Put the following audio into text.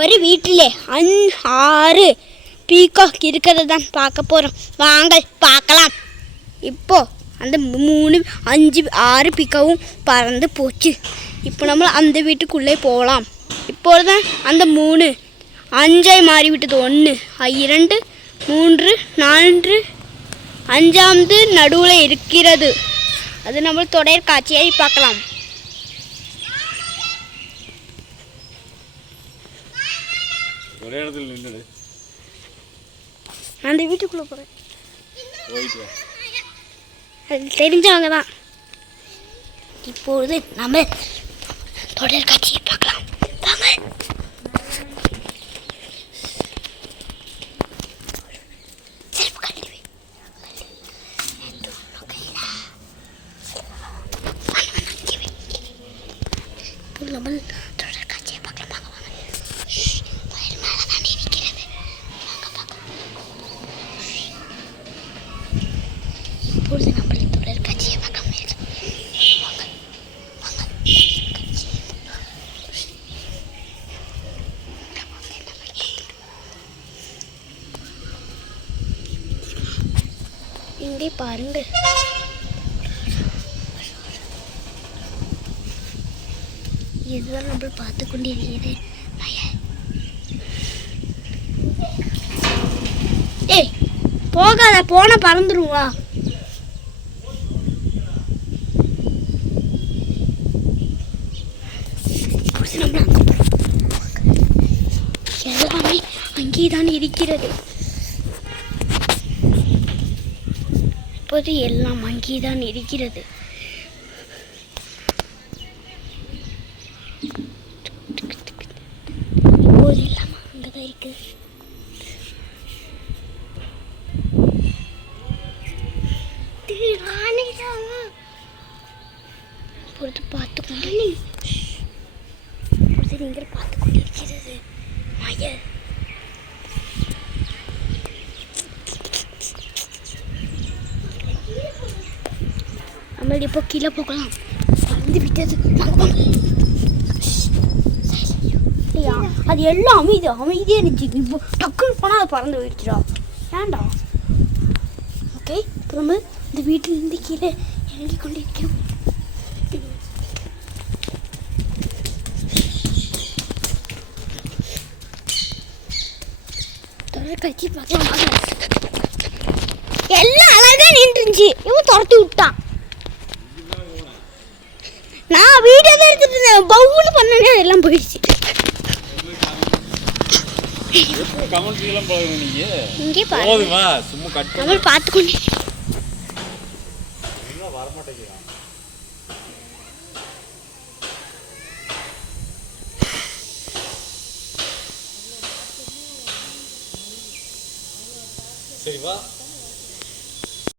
ஒரு வீட்டிலே 6 பீகாக் இருக்கிறத தான் பார்க்க போகிறோம். வாங்க பார்க்கலாம். இப்போ அந்த 3 5 6 பீக்காவும் பறந்து போச்சு. இப்போ நம்ம அந்த வீட்டுக்குள்ளே போகலாம். இப்போதான் அந்த 3 5 மாறிவிட்டது. 1 2 3 4 5ஆவது நடுவில் இருக்கிறது. அது நம்ம தொடர் காட்சியை பார்க்கலாம். ஒரே இடத்துல நின்னுடு. அந்த வீட்டுக்குள்ள போறேன். அது தெரிஞ்சவங்க தான். இப்பொழுது நம்ம தொடர் காட்சியை பார்க்கலாம். வாங்க. நம்ம தொடர் காட்சியை பார்க்கலாம். இப்பொழுது நம்ம தொடர் காட்சியை பார்க்க முடியும். இங்கே பாருங்கள். இதுதான் நம்ம பார்த்து கொண்டிருக்கிறது. ஏய் போகாத, போன பறந்துருவா. எல்லாமே அங்கேதான் இருக்கிறது. இப்போது எல்லாம் அங்கேதான் இருக்கிறது. இப்போது எல்லாம் அங்கதான் இருக்கு. இப்பொழுது பார்த்து கொண்டு நீங்கள் பார்த்து கொண்டிருக்கிறது மயில். நம்ம இப்போ கீழே போகலாம். பறந்து விட்டது. இல்லையா, அது எல்லாம் அமைதியாக இருந்துச்சு. இப்போ டக்குன்னு போனால் அது பறந்து போயிடுச்சுடா. ஏன்டா? ஓகே, இப்போ நம்ம இந்த வீட்டிலேருந்து கீழே இறங்கி கொண்டிருக்கிறோம். கட்சி பார்க்கலாம். எல்லாம் அழகா நின்றுச்சு. இவன் துரத்தி விட்டான். நான் வீடியோ தான் எடுத்துட்டு பவுல் பண்ணனே எல்லாம் போயிடுச்சு. இங்கே பாருங்க. நம்ம பார்த்துக்கொண்டு சரி வா.